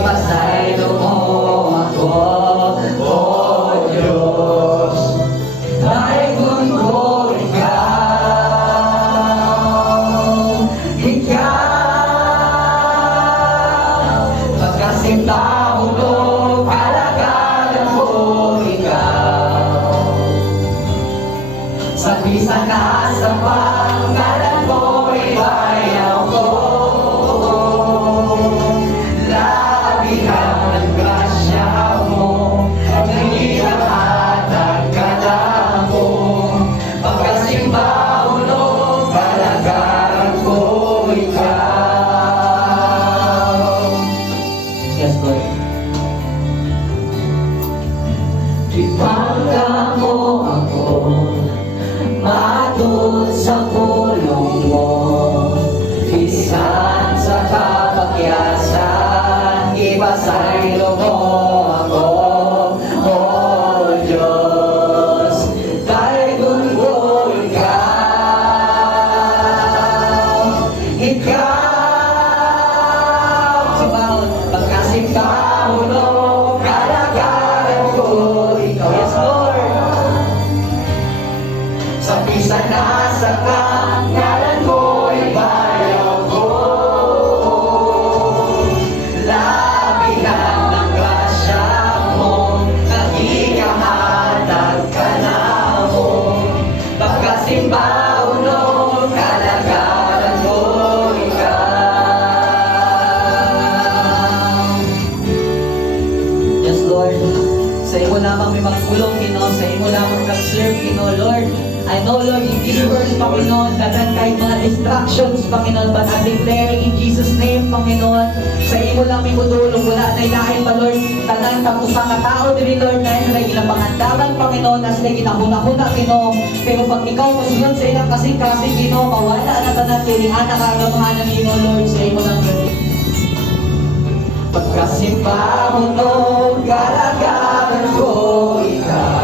ipasaylo mo ako, O Diyos. Dahil kung ikaw, pagkasintaw mo, kalagalan mo ikaw. Sa bisa na sa pangalan mo, ibayaw ko. Labihan ng grasya mo, nanghihahatag ka na mo. Pagkasimba ulo, kalagalan ko ikaw. Yes, Lord. Ipangka mo ako, matun sa pulong mo, isan sa kapakyasan, ipasaylo mo ako, O Diyos. Dahil gunggol ka, ikaw, sa bawat pagkasintaw mo, kalagalan ko ikaw. Yes, Lord. Sa pisa na sa pangalan mo, ibayaw ko. Labihan ng grasya mo, naghihahatag ka na mo. Pagkasimba ulo, kalagalan mo ikaw. Yes, Lord. Sa imo lamang may magpulong, Ginoo. Sa imo lamang mag-serve, Ginoo, Lord. I know, Lord, in this world, Panginoon, dagan kahit mga distractions, Panginoon, but I'm declaring in Jesus' name, Panginoon, sa imo lang may mudulong, wala na ilahin pa, Lord, tanan ka sa katao din, Lord, na sila ginapangandaman, Panginoon, na sila ginahuna-huna, Ginoo. Pero pag ikaw musunod sa ilang kasing-kasing, Ginoo, mawala na tanan, tilihan na karamahanan, Ginoo, Lord, sa imo lang galing. Pagkasimba mo, Lord, kalagalan ko ikaw.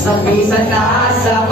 Sa bisa na sa